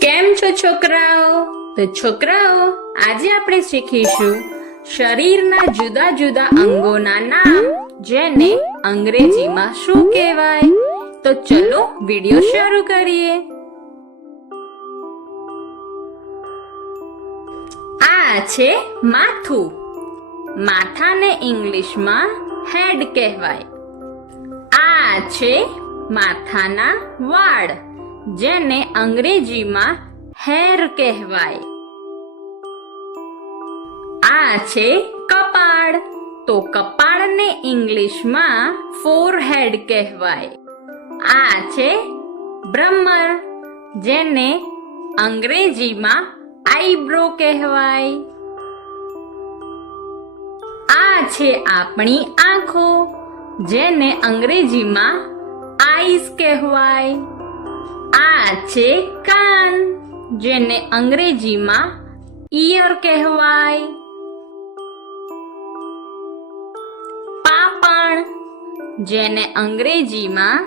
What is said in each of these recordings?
કેમ છો છોકરાઓ? તો છોકરાઓ, આજે આપણે શીખીશું શરીરના જુદા જુદા અંગોના નામ, જેને અંગ્રેજીમાં શું કહેવાય. તો ચલો વિડિયો શરૂ કરીએ. આ છે માથું. માથાને ઇંગ્લિશમાં હેડ કહેવાય. આ છે માથાના વાળ, જેને અંગ્રેજીમાં હેર કહેવાય. આ છે કપાળ. તો કપાળને ઇંગ્લિશમાં ફોરહેડ કહેવાય. આ છે ભ્રમર, જેને અંગ્રેજીમાં આઈબ્રો કહેવાય. આ છે આપણી આંખો, જેને અંગ્રેજીમાં આઈસ કહેવાય. આ છે કાન, જેને અંગ્રેજીમાં ઈયર કહેવાય. પાંપણ, જેને અંગ્રેજીમાં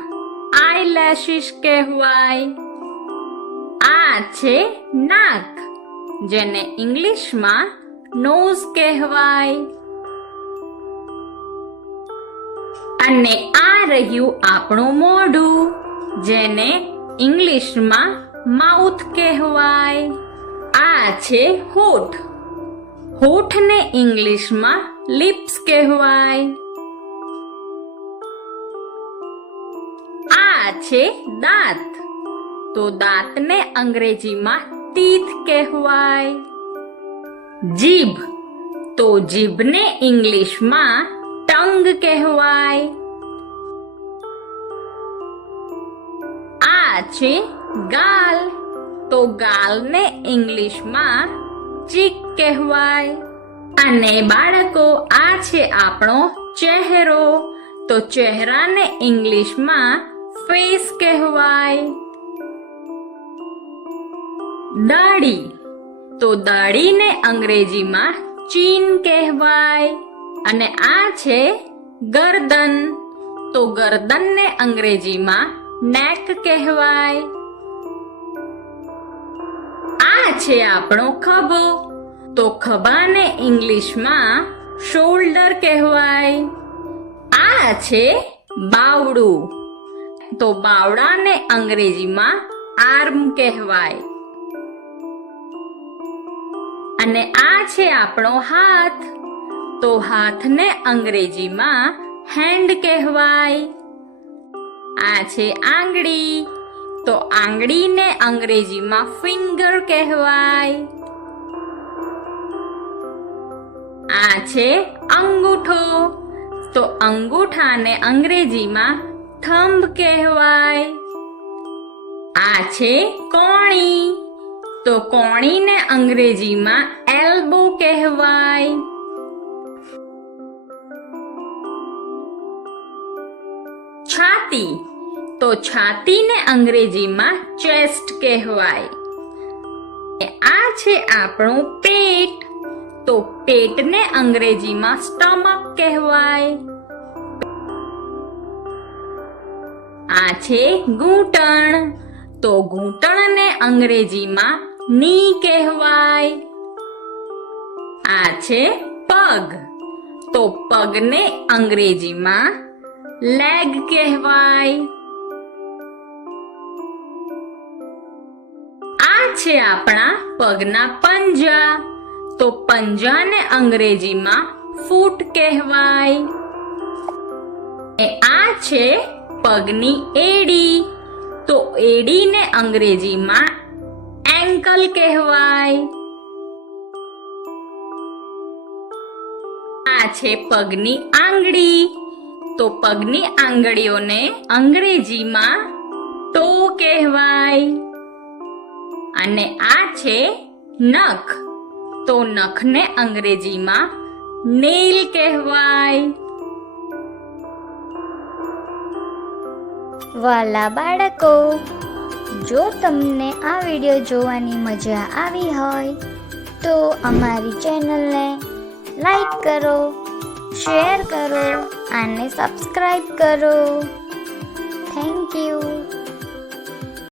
આઈલેશિસ કહેવાય. આ છે નાક, જેને ઇંગ્લિશમાં નોઝ કહેવાય. અને આ રહ્યું આપણું મોઢું, જેને ઇંગ્લિશમાં માઉથ કહેવાય. આ છે હોઠ. હોઠને ઇંગ્લિશમાં લિપ્સ કહેવાય. આ છે દાંત. તો દાંતને અંગ્રેજીમાં ટીથ કહેવાય. જીભ. તો જીભને ઇંગ્લિશમાં ટંગ કહેવાય. આ છે ગાલ. તો ગાલને ઇંગ્લિશમાં ચીક કહેવાય. અને બાળકો, આ છે આપણો ચહેરો. તો ચહેરાને ઇંગ્લિશમાં ફેસ કહેવાય. દાઢી. તો દાઢીને અંગ્રેજીમાં ચીન કહેવાય. અને આ છે ગરદન. તો ગરદનને અંગ્રેજીમાં નેક કહેવાય. આ છે આપણો ખભો. તો ખભાને ઇંગ્લિશમાં શોલ્ડર કહેવાય. આ છે બાવડું. તો બાવડાને અંગ્રેજીમાં આર્મ કહેવાય. અને આ છે આપણો હાથ. તો હાથને અંગ્રેજીમાં હેન્ડ કહેવાય. આ છે આંગળી. તો આંગળીને અંગ્રેજીમાં ફિંગર કહેવાય. આ છે અંગૂઠો. તો અંગૂઠાને અંગ્રેજીમાં થંબ કહેવાય. આ છે કોણી. તો કોણીને અંગ્રેજીમાં એલ્બો કહેવાય. છાતી. તો છાતીને અંગ્રેજીમાં ચેસ્ટ કહેવાય. આ છે આપણું પેટ. તો પેટને અંગ્રેજીમાં સ્ટમક કહેવાય. આ છે ઘૂંટણ. તો ઘૂંટણને અંગ્રેજીમાં ની કહેવાય. આ છે પગ. તો પગને અંગ્રેજીમાં લેગ કહેવાય. આ છે આપણા પગના પંજા. તો પંજાને અંગ્રેજીમાં ફૂટ કહેવાય. આ છે પગની એડી. તો એડીને અંગ્રેજીમાં એન્કલ કહેવાય. આ છે પગની આંગળી. તો પગની આંગળીઓને અંગ્રેજીમાં ટો કહેવાય. અને આ છે નખ. તો નખને અંગ્રેજીમાં નેલ કહેવાય. વાલા બાળકો, જો તમને આ વિડીયો જોવાની મજા આવી હોય તો અમારી ચેનલને લાઈક કરો, શેર કરો અને સબસ્ક્રાઈબ કરો. Thank you.